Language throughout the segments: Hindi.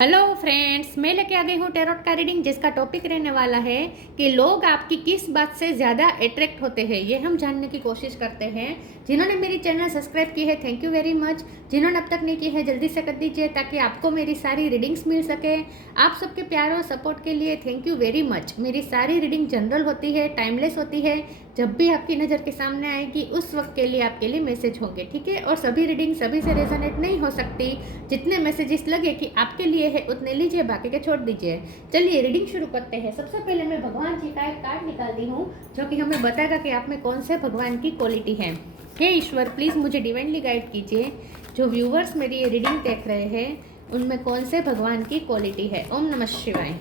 हेलो फ्रेंड्स, मैं लेके आ गई हूँ टैरोट का रीडिंग जिसका टॉपिक रहने वाला है कि लोग आपकी किस बात से ज़्यादा अट्रैक्ट होते हैं। ये हम जानने की कोशिश करते हैं। जिन्होंने मेरी चैनल सब्सक्राइब की है थैंक यू वेरी मच। जिन्होंने अब तक नहीं की है जल्दी से कर दीजिए ताकि आपको मेरी सारी रीडिंग्स मिल सके। आप सबके प्यार और सपोर्ट के लिए थैंक यू वेरी मच। मेरी सारी रीडिंग जनरल होती है, टाइमलेस होती है। जब भी आपकी नज़र के सामने आएगी उस वक्त के लिए आपके लिए मैसेज होंगे, ठीक है। और सभी रीडिंग सभी से रेजोनेट नहीं हो सकती। जितने मैसेजेस लगे कि आपके लिए है उतने लीजिए, बाकी के छोड़ दीजिए। चलिए रीडिंग शुरू करते हैं। सबसे पहले मैं भगवान जी का एक कार्ड निकालती हूँ जो कि हमें बताएगा कि आप में कौन से भगवान की क्वालिटी है। हे ईश्वर, प्लीज़ मुझे डिवाइनली गाइड कीजिए। जो व्यूवर्स मेरी ये रीडिंग देख रहे हैं उनमें कौन से भगवान की क्वालिटी है। ओम नमः शिवाय।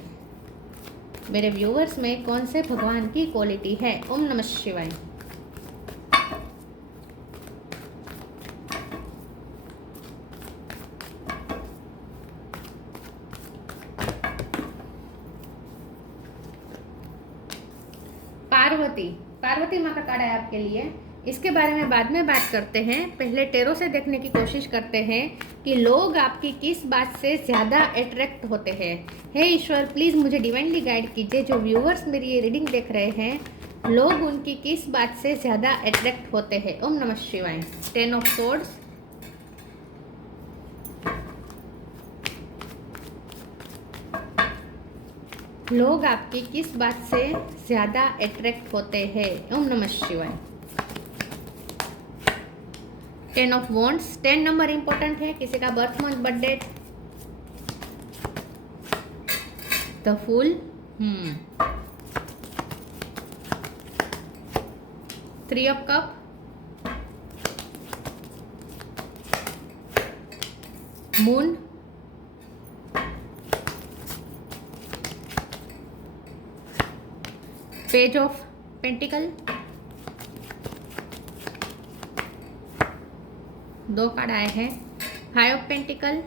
मेरे व्यूवर्स में कौन से भगवान की क्वालिटी है। ओम नमः शिवाय। पार्वती माँ का कार्ड है आपके लिए। इसके बारे में बाद में बात करते हैं। पहले टेरो से देखने की कोशिश करते हैं कि लोग आपकी किस बात से ज़्यादा अट्रैक्ट होते हैं। हे ईश्वर, प्लीज़ मुझे डिवाइनली गाइड कीजिए। जो व्यूवर्स मेरी ये रीडिंग देख रहे हैं लोग उनकी किस बात से ज़्यादा अट्रैक्ट होते हैं। ओम नमः शिवाय। 10 ऑफ सोर्ड्स, लोग आपकी किस बात से ज़्यादा अट्रैक्ट होते हैं। ओम नमः शिवाय। 10 ऑफ वॉन्ड्स, 10 नंबर इंपॉर्टेंट है। किसी का birth month, birth date. The fool, 3 of cup, moon, page of pentacle. 2 card आए हैं। 5 of pentacle,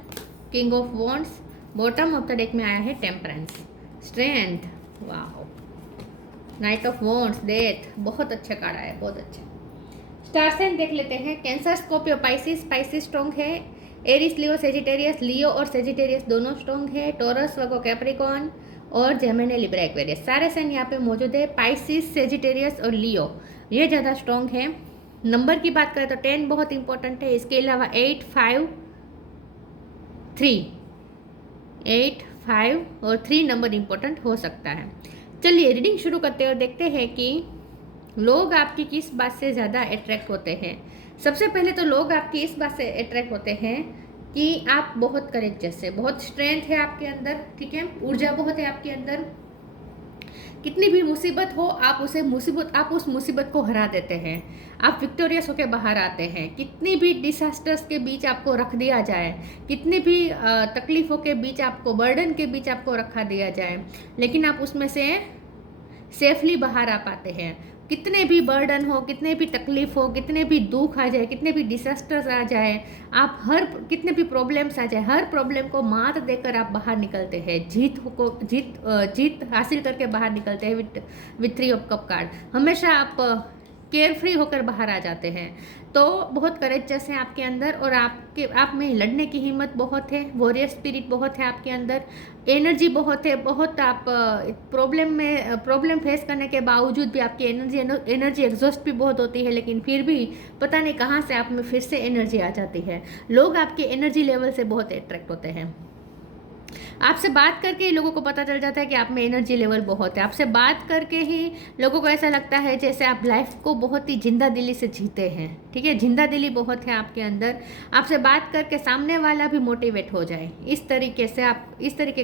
king of wands. Bottom of the deck में आया है temperance, strength. Wow, knight of wands, death. बहुत अच्छे कार्ड आए, बहुत अच्छे। स्टार साइन देख लेते हैं। Cancer, Scorpio, Pisces. Pisces strong है। एरिस, लियो, सेजिटेरियस। लियो और सेजिटेरियस दोनों स्ट्रॉन्ग है। टॉरस, वर्गो, कैप्रिकॉर्न और जेमिनी, लिब्रा, एक्वेरियस सारे साइन यहाँ पे मौजूद है। पाइसिस, सेजिटेरियस और लियो ये ज़्यादा स्ट्रॉन्ग है। नंबर की बात करें तो 10 बहुत इंपॉर्टेंट है। इसके अलावा 8, 5, 3, 8, 5 और 3 नंबर इंपॉर्टेंट हो सकता है। चलिए रीडिंग शुरू करते हैं और देखते हैं कि लोग आपकी किस बात से ज़्यादा अट्रैक्ट होते हैं। सबसे पहले तो लोग आपकी इस बात से अट्रैक्ट होते हैं कि आप बहुत करेक्टस है, बहुत स्ट्रेंथ है आपके अंदर, ठीक है। ऊर्जा बहुत है आपके अंदर। कितनी भी मुसीबत हो आप उस मुसीबत को हरा देते हैं। आप विक्टोरियस होकर बाहर आते हैं। कितनी भी डिसास्टर्स के बीच आपको रख दिया जाए, कितनी भी तकलीफ़ों के बीच आपको, बर्डन के बीच आपको रखा दिया जाए, लेकिन आप उसमें से सेफली बाहर आ पाते हैं। कितने भी बर्डन हो, कितने भी तकलीफ हो, कितने भी दुख आ जाए, कितने भी डिसास्टर्स आ जाए, आप कितने भी प्रॉब्लम्स आ जाए, हर प्रॉब्लम को मात देकर आप बाहर निकलते हैं। जीत हासिल करके बाहर निकलते हैं विथ 3 ऑफ कप कार्ड। हमेशा आप केयर फ्री होकर बाहर आ जाते हैं। तो बहुत करेजस है आपके अंदर और आप में लड़ने की हिम्मत बहुत है। वॉरियर स्पिरिट बहुत है आपके अंदर। एनर्जी बहुत है। बहुत आप प्रॉब्लम फेस करने के बावजूद भी आपकी एनर्जी एग्जॉस्ट भी बहुत होती है, लेकिन फिर भी पता नहीं कहाँ से आप में फिर से एनर्जी आ जाती है। लोग आपके एनर्जी लेवल से बहुत अट्रैक्ट होते हैं। आपसे बात करके ही लोगों को पता चल जाता है कि आप में एनर्जी लेवल बहुत है। आपसे बात करके ही लोगों को ऐसा लगता है जैसे आप लाइफ को बहुत ही जिंदा दिली से जीते हैं, ठीक है। जिंदा दिली बहुत है आपके अंदर। आपसे बात करके सामने वाला भी मोटिवेट हो जाए, इस तरीके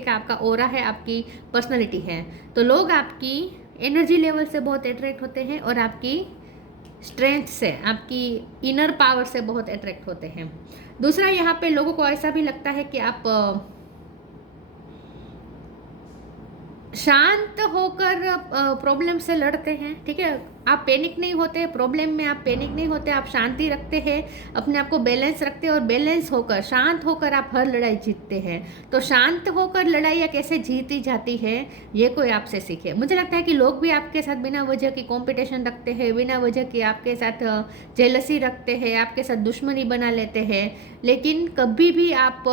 का आपका ऑरा है, आपकी पर्सनैलिटी है। तो लोग आपकी एनर्जी लेवल से बहुत अट्रैक्ट होते हैं और आपकी स्ट्रेंथ से, आपकी इनर पावर से बहुत अट्रैक्ट होते हैं। दूसरा, यहाँ पे लोगों को ऐसा भी लगता है कि आप शांत होकर प्रॉब्लम से लड़ते हैं, ठीक है। आप पैनिक नहीं होते प्रॉब्लम में, आप पैनिक नहीं होते, आप शांति रखते हैं, अपने आप को बैलेंस रखते हैं और बैलेंस होकर, शांत होकर आप हर लड़ाई जीतते हैं। तो शांत होकर लड़ाइयाँ कैसे जीती जाती है ये कोई आपसे सीखे। मुझे लगता है कि लोग भी आपके साथ बिना वजह की कंपटीशन रखते हैं, बिना वजह की आपके साथ जेलसी रखते हैं, आपके साथ दुश्मनी बना लेते हैं, लेकिन कभी भी आप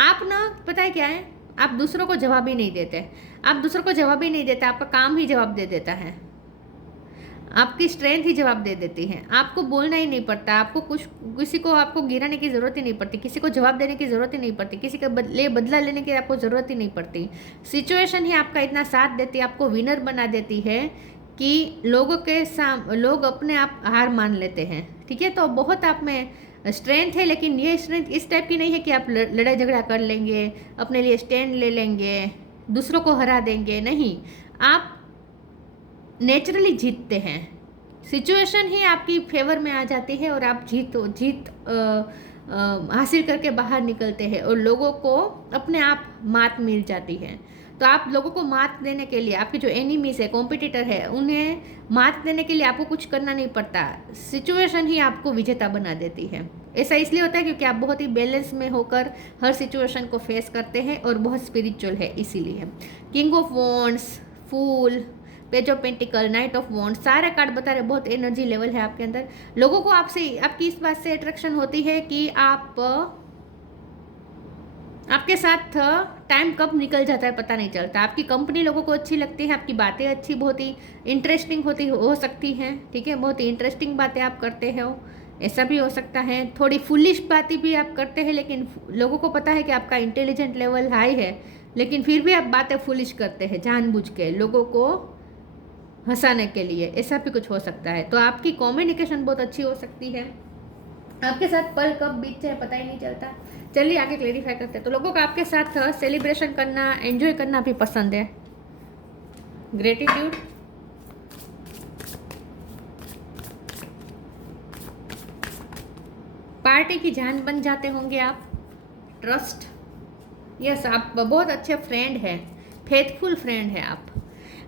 आप ना, पता है क्या है, आप दूसरों को जवाब ही नहीं देते, आप दूसरों को जवाब ही नहीं देते, आपका काम ही जवाब दे देता है, आपकी स्ट्रेंथ ही जवाब दे देती है, आपको बोलना ही नहीं पड़ता, आपको कुछ किसी को आपको गिराने की ज़रूरत ही नहीं पड़ती, किसी को जवाब देने की ज़रूरत ही नहीं पड़ती, किसी का बदला लेने की आपको ज़रूरत ही नहीं पड़ती। सिचुएशन ही आपका इतना साथ देती है, आपको विनर बना देती है कि लोग अपने आप हार मान लेते हैं। ठीक है, तो बहुत आप में स्ट्रेंथ है, लेकिन ये स्ट्रेंथ इस टाइप की नहीं है कि आप लड़ाई झगड़ा कर लेंगे, अपने लिए स्टैंड ले लेंगे, दूसरों को हरा देंगे, नहीं। आप नेचुरली जीतते हैं, सिचुएशन ही आपकी फेवर में आ जाती है और आप जीत हासिल करके बाहर निकलते हैं और लोगों को अपने आप मात मिल जाती है। तो आप लोगों को मात देने के लिए, आपके जो एनिमीज है, कॉम्पिटिटर है, उन्हें मात देने के लिए आपको कुछ करना नहीं पड़ता, सिचुएशन ही आपको विजेता बना देती है। ऐसा इसलिए होता है क्योंकि आप बहुत ही बैलेंस में होकर हर सिचुएशन को फेस करते हैं और बहुत स्पिरिचुअल है इसीलिए। King of wands, fool, page of pentacle, knight of wand, सारे कार्ड बता रहे बहुत एनर्जी लेवल है आपके अंदर। लोगों को आपसे, आपकी इस बात से अट्रैक्शन होती है कि आपके साथ टाइम कब निकल जाता है पता नहीं चलता। आपकी कंपनी लोगों को अच्छी लगती है, आपकी बातें अच्छी, बहुत ही इंटरेस्टिंग हो सकती हैं। ठीक है, बहुत ही इंटरेस्टिंग बातें आप करते हो, ऐसा भी हो सकता है। थोड़ी फुलिश बातें भी आप करते हैं, लेकिन लोगों को पता है कि आपका इंटेलिजेंट लेवल हाई है, लेकिन फिर भी आप बातें फुलिश करते हैं जानबूझ के लोगों को हंसाने के लिए, ऐसा भी कुछ हो सकता है। तो आपकी कम्युनिकेशन बहुत अच्छी हो सकती है, आपके साथ पल कब बीत जाए पता ही नहीं चलता। चलिए आगे क्लेरिफाई करते हैं। तो लोगों को आपके साथ सेलिब्रेशन करना, एंजॉय करना भी पसंद है, ग्रेटिट्यूड, पार्टी की जान बन जाते होंगे आप, ट्रस्ट, यस, आप बहुत अच्छे फ्रेंड हैं, फेथफुल फ्रेंड है आप।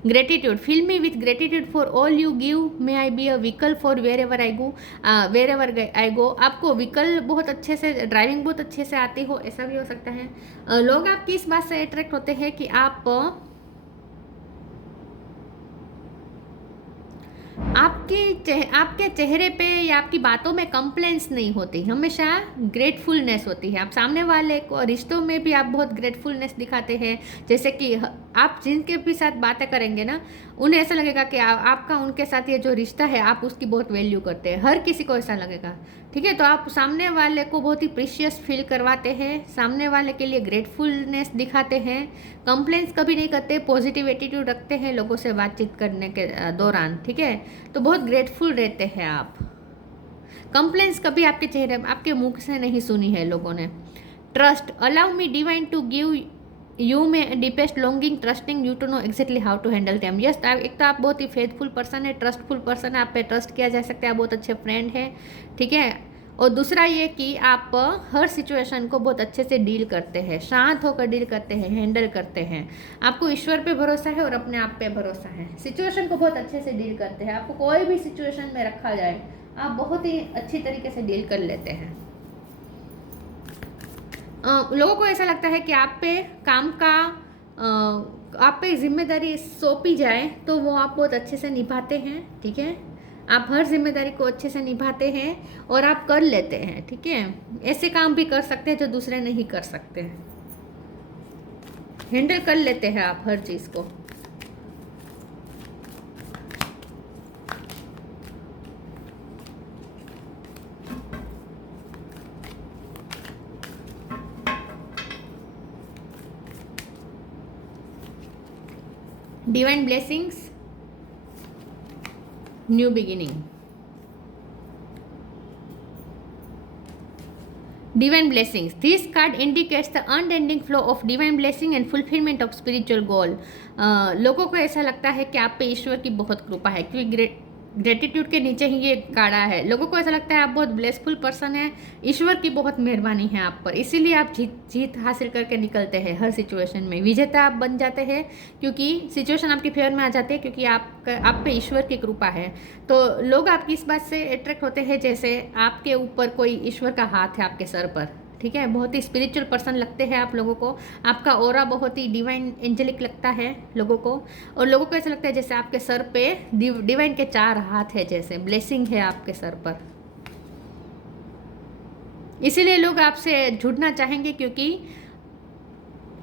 Gratitude, fill me with gratitude for all you give, may I be a vehicle for wherever I go. आपको व्हीकल बहुत अच्छे से, ड्राइविंग बहुत अच्छे से आती हो, ऐसा भी हो सकता है। लोग आपकी इस बात से अट्रैक्ट होते हैं कि आपके चेहरे पे या आपकी बातों में कंप्लेंट्स नहीं होती, हमेशा ग्रेटफुलनेस होती है। आप सामने वाले को, रिश्तों में भी आप बहुत ग्रेटफुलनेस दिखाते हैं। जैसे कि आप जिनके भी साथ बातें करेंगे ना, उन्हें ऐसा लगेगा कि आपका उनके साथ ये जो रिश्ता है, आप उसकी बहुत वैल्यू करते हैं, हर किसी को ऐसा लगेगा। ठीक है, तो आप सामने वाले को बहुत ही प्रीशियस फील करवाते हैं, सामने वाले के लिए ग्रेटफुलनेस दिखाते हैं, कंप्लेंट्स कभी नहीं करते, पॉजिटिव एटीट्यूड रखते हैं लोगों से बातचीत करने के दौरान। ठीक है, तो बहुत ग्रेटफुल रहते हैं आप। कंप्लेंट्स कभी आपके चेहरे, आपके मुख से नहीं सुनी है लोगों ने। Trust, allow me divine to give you my deepest longing trusting you to know exactly how to handle them. Yes, एक तो आप बहुत ही फेथफुल पर्सन है, ट्रस्टफुल पर्सन है, आप पे ट्रस्ट किया जा सकता है, आप बहुत अच्छे फ्रेंड हैं। ठीक है, और दूसरा ये कि आप हर सिचुएशन को बहुत अच्छे से डील करते हैं, शांत होकर डील करते हैं, हैंडल करते हैं। आपको ईश्वर पे भरोसा है और अपने आप पे भरोसा है, सिचुएशन को बहुत अच्छे से डील करते हैं। आपको कोई भी सिचुएशन में रखा जाए, आप बहुत ही अच्छी तरीके से डील कर लेते हैं। लोगों को ऐसा लगता है कि आप पे काम का, आप पे जिम्मेदारी सौंपी जाए तो वो आप बहुत अच्छे से निभाते हैं। ठीक है, आप हर जिम्मेदारी को अच्छे से निभाते हैं और आप कर लेते हैं। ठीक है, ऐसे काम भी कर सकते हैं जो दूसरे नहीं कर सकते हैं, हैंडल कर लेते हैं आप हर चीज़ को। Divine blessings, new beginning, divine blessings, this card indicates the unending flow of divine blessing and fulfillment of spiritual goal। लोगों को ऐसा लगता है कि आप पे ईश्वर की बहुत कृपा है, क्योंकि ग्रेटिट्यूड के नीचे ही ये काड़ा है। लोगों को ऐसा लगता है आप बहुत ब्लेसफुल पर्सन है, ईश्वर की बहुत मेहरबानी है आप पर, इसीलिए आप जीत हासिल करके निकलते हैं हर सिचुएशन में, विजेता आप बन जाते हैं, क्योंकि सिचुएशन आपकी फेवर में आ जाती है, क्योंकि आप पे ईश्वर की कृपा है। तो लोग आपकी इस बात से अट्रैक्ट होते हैं जैसे आपके ऊपर कोई ईश्वर का हाथ है आपके सर पर। ठीक है, बहुत ही स्पिरिचुअल पर्सन लगते हैं आप लोगों को, आपका ऑरा बहुत ही डिवाइन एंजेलिक लगता है लोगों को, और लोगों को ऐसा लगता है जैसे आपके सर पे डिवाइन के 4 हाथ है, जैसे ब्लेसिंग है आपके सर पर। इसीलिए लोग आपसे जुड़ना चाहेंगे, क्योंकि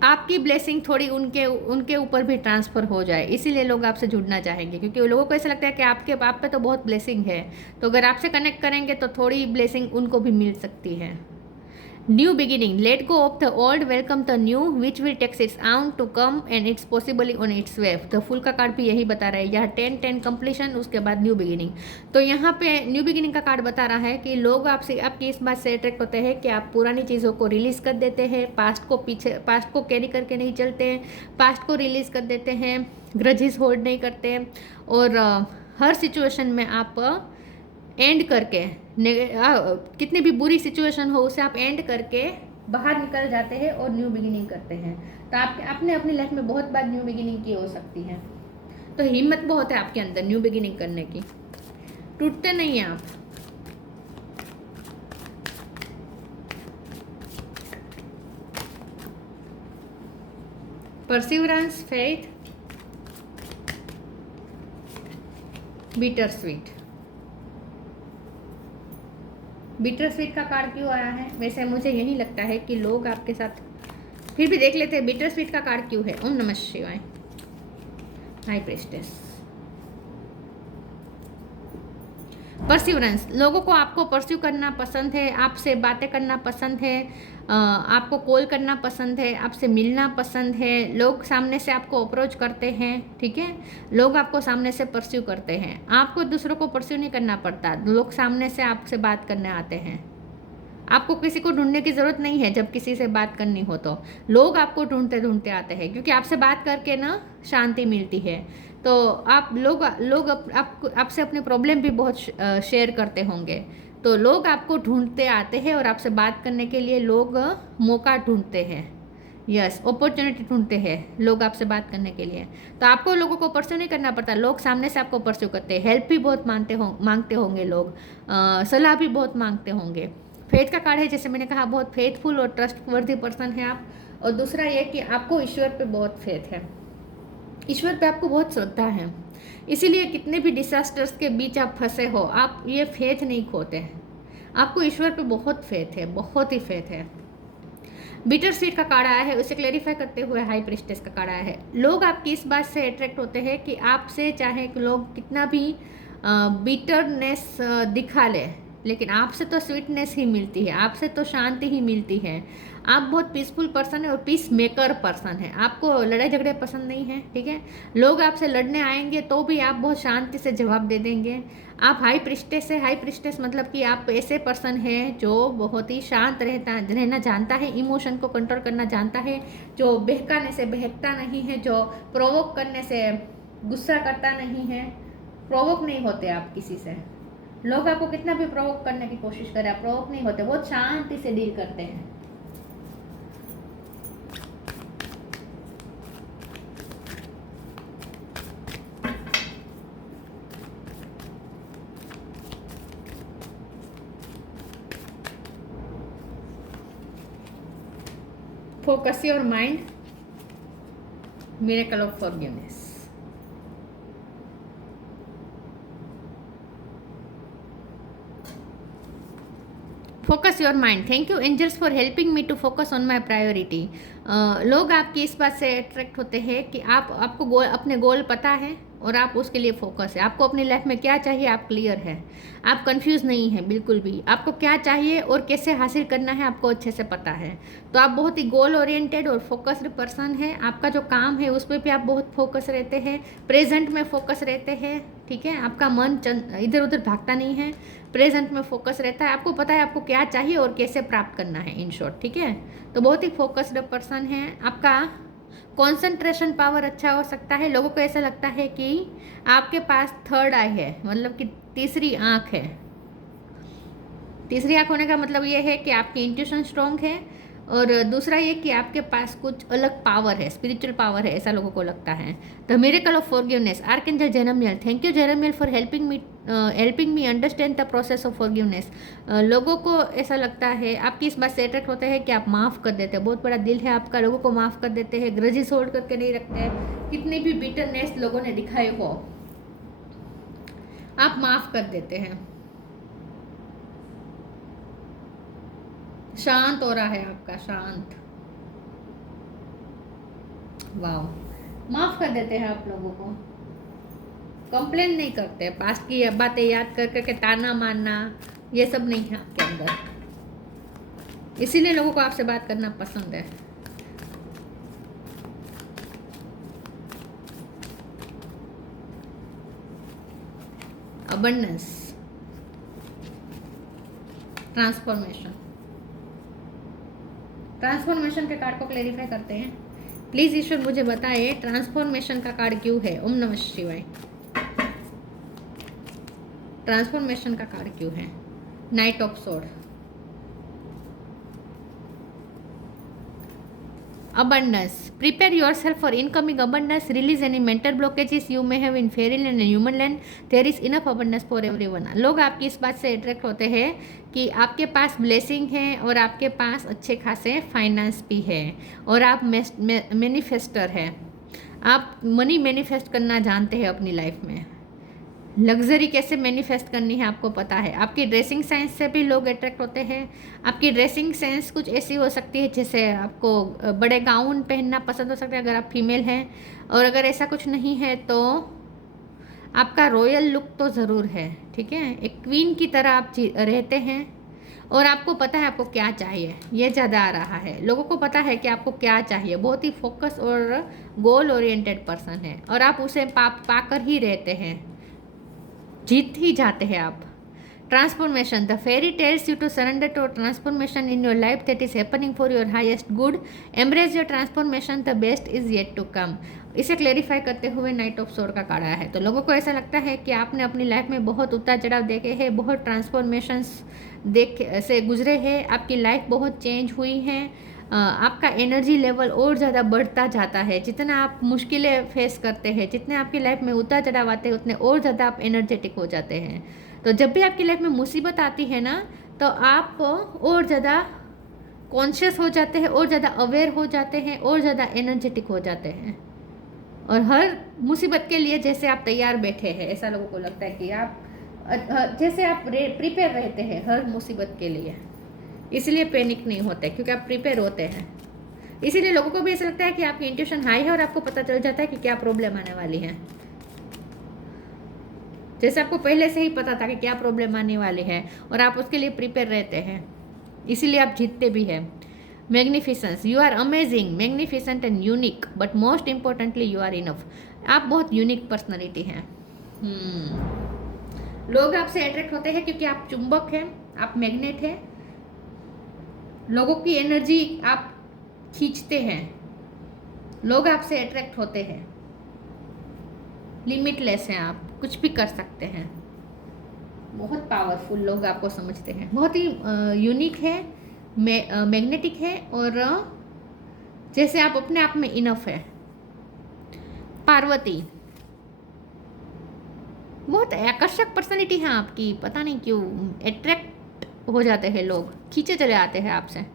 आपकी ब्लेसिंग थोड़ी उनके उनके ऊपर भी ट्रांसफ़र हो जाए, इसीलिए लोग आपसे जुड़ना चाहेंगे, क्योंकि लोगों को ऐसा लगता है कि आपके आप पे तो बहुत ब्लेसिंग है, तो अगर आपसे कनेक्ट करेंगे तो थोड़ी ब्लेसिंग उनको भी मिल सकती है। New beginning, let go of the old, welcome the new which will takes its out to come and it's possibly on its way. The fool का कार्ड भी यही बता रहा है, यह 10-10 कंप्लीशन, उसके बाद न्यू बिगिनिंग। तो यहाँ पे न्यू बिगिनिंग का कार्ड बता रहा है कि लोग आपसे आपकी इस बात से अट्रैक्ट होते हैं कि आप पुरानी चीज़ों को रिलीज़ कर देते हैं, पास्ट को कैरी करके नहीं चलते हैं, पास्ट को रिलीज़ कर देते हैं, ग्रजेस होल्ड नहीं करते, और हर सिचुएशन में आप एंड करके कितनी भी बुरी सिचुएशन हो उसे आप एंड करके बाहर निकल जाते हैं और न्यू बिगिनिंग करते हैं। तो आपने अपनी लाइफ में बहुत बार न्यू बिगिनिंग की हो सकती है, तो हिम्मत बहुत है आपके अंदर न्यू बिगिनिंग करने की, टूटते नहीं हैं आप। Perseverance, faith, bitter sweet. Bitter sweet का कार्ड क्यों आया है? वैसे मुझे यही लगता है कि लोग आपके साथ, फिर भी देख लेते हैं बिटर स्वीट का कार्ड क्यों है। ओम नमः शिवाय। High priestess. परसिवरेंस, लोगों को आपको परस्यू करना पसंद है, आपसे बातें करना पसंद है, आपको कॉल करना पसंद है, आपसे मिलना पसंद है, लोग सामने से आपको अप्रोच करते हैं, ठीक है, लोग आपको सामने से परस्यू करते हैं, आपको दूसरों को परस्यू नहीं करना पड़ता, लोग सामने से आपसे बात करने आते हैं, आपको किसी को ढूंढने की ज़रूरत नहीं है। जब किसी से बात करनी हो तो लोग आपको ढूंढते ढूंढते आते हैं, क्योंकि आपसे बात करके ना शांति मिलती है। तो आप लोग आपसे अपने प्रॉब्लम भी बहुत शेयर करते होंगे, तो लोग आपको ढूंढते आते हैं और आपसे बात करने के लिए लोग मौका ढूंढते हैं, यस, अपॉर्चुनिटी ढूंढते हैं लोग आपसे बात करने के लिए। तो आपको लोगों को परस्यू नहीं करना पड़ता, लोग सामने से आपको परस्यू करते हैं। हेल्प भी बहुत मांगते होंगे लोग, सलाह भी बहुत मांगते होंगे। फेथ का कार्ड है, जैसे मैंने कहा, बहुत फेथफुल और ट्रस्टवर्दी पर्सन है आप। और दूसरा ये कि आपको ईश्वर पे बहुत फेथ है, ईश्वर पे आपको बहुत श्रद्धा है, इसीलिए कितने भी डिसास्टर्स के बीच आप फंसे हो, आप ये फेथ नहीं खोते हैं, आपको ईश्वर पे बहुत फेथ है, बहुत ही फेथ है। बिटर स्वीट का कार्ड आया है, उसे क्लेरिफाई करते हुए हाई प्रीस्टेस का कार्ड आया है। लोग आपकी इस बात से अट्रैक्ट होते हैं कि आपसे चाहे लोग कितना भी बिटरनेस दिखा ले, लेकिन आपसे तो स्वीटनेस ही मिलती है, आपसे तो शांति ही मिलती है। आप बहुत पीसफुल पर्सन है और पीस मेकर पर्सन है, आपको लड़ाई झगड़े पसंद नहीं है, ठीक है। लोग आपसे लड़ने आएंगे तो भी आप बहुत शांति से जवाब दे देंगे। आप हाई प्रिस्टेस है, हाई प्रिस्टेस मतलब कि आप ऐसे पर्सन है जो बहुत ही शांत रहना जानता है, इमोशन को कंट्रोल करना जानता है, जो बहकाने से बहकता नहीं है, जो प्रोवोक करने से गुस्सा करता नहीं है, प्रोवोक नहीं होते आप किसी से। लोग आपको कितना भी प्रोवोक करने की कोशिश करें, आप प्रोवोक नहीं होते, बहुत शांति से डील करते हैं। Focus your mind, miracle of forgiveness. Focus your mind, thank you angels for helping me to focus on my priority. लोग आपकी इस बात से अट्रैक्ट होते हैं कि आपको अपने गोल पता है और आप उसके लिए फोकस है, आपको अपनी लाइफ में क्या चाहिए आप क्लियर है, आप कंफ्यूज नहीं है बिल्कुल भी, आपको क्या चाहिए और कैसे हासिल करना है आपको अच्छे से पता है। तो आप बहुत ही गोल ओरिएंटेड और फोकस्ड पर्सन है, आपका जो काम है उस पर भी आप बहुत फोकस रहते हैं, प्रेजेंट में फोकस रहते हैं, ठीक है, आपका मन इधर उधर भागता नहीं है, प्रेजेंट में फोकस रहता है, आपको पता है आपको क्या चाहिए और कैसे प्राप्त करना है, इन शॉर्ट, ठीक है। तो बहुत ही फोकस्ड पर्सन है, आपका कंसंट्रेशन पावर अच्छा हो सकता है। लोगों को ऐसा लगता है कि आपके पास थर्ड आई है, मतलब कि तीसरी आँख है। तीसरी आँख होने का मतलब ये है कि आपकी इंट्यूशन स्ट्रॉन्ग है, और दूसरा ये कि आपके पास कुछ अलग पावर है, स्पिरिचुअल पावर है, ऐसा लोगों को लगता है। The miracle of forgiveness, archangel Jeremiel, thank you Jeremiel for helping me understand the process of forgiveness. लोगों को ऐसा लगता है, आपकी इस बात से अट्रैक्ट होता है कि आप माफ़ कर देते हैं, बहुत बड़ा दिल है आपका, लोगों को माफ़ कर देते हैं, ग्रजेस होल्ड करके नहीं रखते हैं, कितनी भी बिटरनेस लोगों ने दिखाई हो आप माफ़ कर देते हैं। शांत हो रहा है आपका, शांत। वाह, माफ कर देते हैं आप लोगों को, कंप्लेन नहीं करते, पास्ट की बातें याद कर करके ताना मारना ये सब नहीं है आपके अंदर, इसीलिए लोगों को आपसे बात करना पसंद है। अबंडेंस, ट्रांसफॉर्मेशन, ट्रांसफॉर्मेशन के कार्ड को क्लेरिफाई करते हैं। प्लीज ईश्वर मुझे बताइए ट्रांसफॉर्मेशन का कार्ड क्यों है। ओम नमः शिवाय। ट्रांसफॉर्मेशन का कार्ड क्यों है? Night of sword, abundance, prepare yourself for incoming abundance, release any mental blockages you may have in fairy land and human land, there is enough abundance for everyone। लोग आपकी इस बात से अट्रैक्ट होते हैं कि आपके पास ब्लेसिंग है और आपके पास अच्छे खासे फाइनेंस भी है और आप मैनिफेस्टर है, आप मनी मैनिफेस्ट करना जानते हैं अपनी लाइफ में। लग्जरी कैसे मैनिफेस्ट करनी है आपको पता है। आपकी ड्रेसिंग सेंस से भी लोग अट्रैक्ट होते हैं। आपकी ड्रेसिंग सेंस कुछ ऐसी हो सकती है जैसे आपको बड़े गाउन पहनना पसंद हो सकता है अगर आप फीमेल हैं, और अगर ऐसा कुछ नहीं है तो आपका रॉयल लुक तो ज़रूर है, ठीक है। एक क्वीन की तरह आप रहते हैं और आपको पता है आपको क्या चाहिए, ये ज़्यादा आ रहा है। लोगों को पता है कि आपको क्या चाहिए, बहुत ही फोकस और गोल ओरिएंटेड पर्सन है और आप उसे पाकर ही रहते हैं, जीत ही जाते हैं आप। Transformation, the fairy tells you to surrender to transformation in your life that is happening for your highest good, embrace your transformation, the best is yet to come. इसे क्लेरिफाई करते हुए नाइट ऑफ सोर्ड का कार्ड आया है। तो लोगों को ऐसा लगता है कि आपने अपनी लाइफ में बहुत उतार चढ़ाव देखे हैं, बहुत ट्रांसफॉर्मेशंस से गुजरे हैं, आपकी लाइफ बहुत चेंज हुई है, आपका एनर्जी लेवल और ज़्यादा बढ़ता जाता है। जितना आप मुश्किलें फेस करते हैं, जितने आपकी लाइफ में उतार चढ़ाव आते हैं, उतने और ज़्यादा आप एनर्जेटिक हो जाते हैं। तो जब भी आपकी लाइफ में मुसीबत आती है ना, तो आप और ज़्यादा कॉन्शियस हो जाते हैं, और ज़्यादा अवेयर हो जाते हैं, और ज़्यादा एनर्जेटिक हो जाते हैं, और हर मुसीबत के लिए जैसे आप तैयार बैठे हैं, ऐसा लोगों को लगता है कि आप जैसे आप प्रिपेयर रहते हैं हर मुसीबत के लिए। इसलिए पैनिक नहीं होते क्योंकि आप प्रिपेयर होते हैं। इसीलिए लोगों को भी ऐसा लगता है कि आपकी इंट्यूशन हाई है और आपको पता चल जाता है कि क्या प्रॉब्लम आने वाली है। जैसे आपको पहले से ही पता था कि क्या प्रॉब्लम आने वाली है और आप उसके लिए प्रिपेयर रहते हैं, इसीलिए आप जीतते भी हैं। Magnificence, you are amazing, magnificent and unique, but most importantly you are enough. आप बहुत यूनिक पर्सनैलिटी हैं। लोग आपसे अट्रैक्ट होते हैं क्योंकि आप चुंबक हैं, आप मैग्नेट हैं, लोगों की एनर्जी आप खींचते हैं, लोग आपसे अट्रैक्ट होते हैं, लिमिटलेस हैं, आप कुछ भी कर सकते हैं, बहुत पावरफुल लोग आपको समझते हैं, बहुत ही यूनिक है, मैग्नेटिक है, और जैसे आप अपने आप में इनफ है। पार्वती, बहुत आकर्षक पर्सनालिटी है आपकी, पता नहीं क्यों अट्रैक्ट हो जाते हैं लोग, खींचे चले आते हैं आपसे।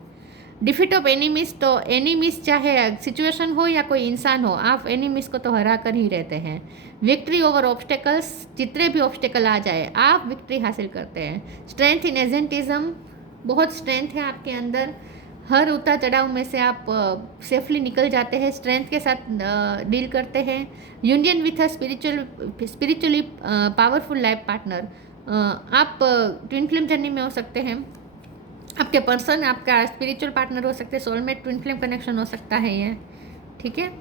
डिफीट ऑफ एनिमीज, तो एनिमीज चाहे सिचुएशन हो या कोई इंसान हो, आप एनिमीज को तो हरा कर ही रहते हैं। विक्ट्री ओवर ऑब्स्टेकल्स, जितने भी ऑब्स्टेकल आ जाए आप विक्ट्री हासिल करते हैं। स्ट्रेंथ इन एजेंटिज्म, बहुत स्ट्रेंथ है आपके अंदर, हर उतार चढ़ाव में से आप सेफली निकल जाते हैं, स्ट्रेंथ के साथ डील करते हैं। Union with a spiritually powerful life partner, आप ट्विन फ्लेम जर्नी में हो सकते हैं, आपके पर्सन आपका स्पिरिचुअल पार्टनर हो सकते हैं, सोलमेट ट्विन फ्लेम कनेक्शन हो सकता है ये, ठीक है।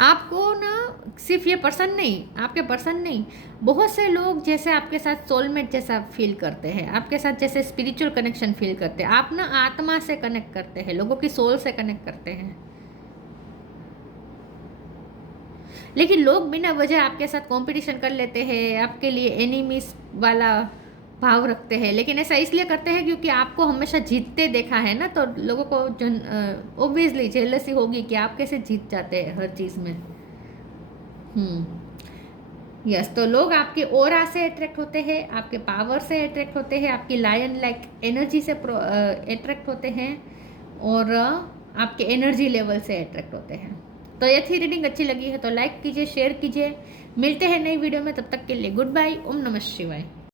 आपको ना सिर्फ ये पर्सन नहीं, आपके पर्सन नहीं, बहुत से लोग जैसे आपके साथ सोलमेट जैसा फील करते हैं, आपके साथ जैसे स्पिरिचुअल कनेक्शन फील करते हैं, आप ना आत्मा से कनेक्ट करते हैं, लोगों की सोल से कनेक्ट करते हैं। लेकिन लोग बिना वजह आपके साथ कंपटीशन कर लेते हैं, आपके लिए एनिमीज वाला भाव रखते हैं, लेकिन ऐसा इसलिए करते हैं क्योंकि आपको हमेशा जीतते देखा है ना, तो लोगों को ऑब्वियसली जेलसी होगी कि आप कैसे जीत जाते हैं हर चीज़ में। यस, तो लोग आपके ऑरा से अट्रैक्ट होते हैं, आपके पावर से अट्रैक्ट होते हैं, आपकी लायन लाइक एनर्जी से अट्रैक्ट होते हैं, और आपके एनर्जी लेवल से अट्रैक्ट होते हैं। तो ये थी रीडिंग, अच्छी लगी है तो लाइक कीजिए, शेयर कीजिए। मिलते हैं नई वीडियो में, तब तक के लिए गुड बाय। ओम नमः शिवाय।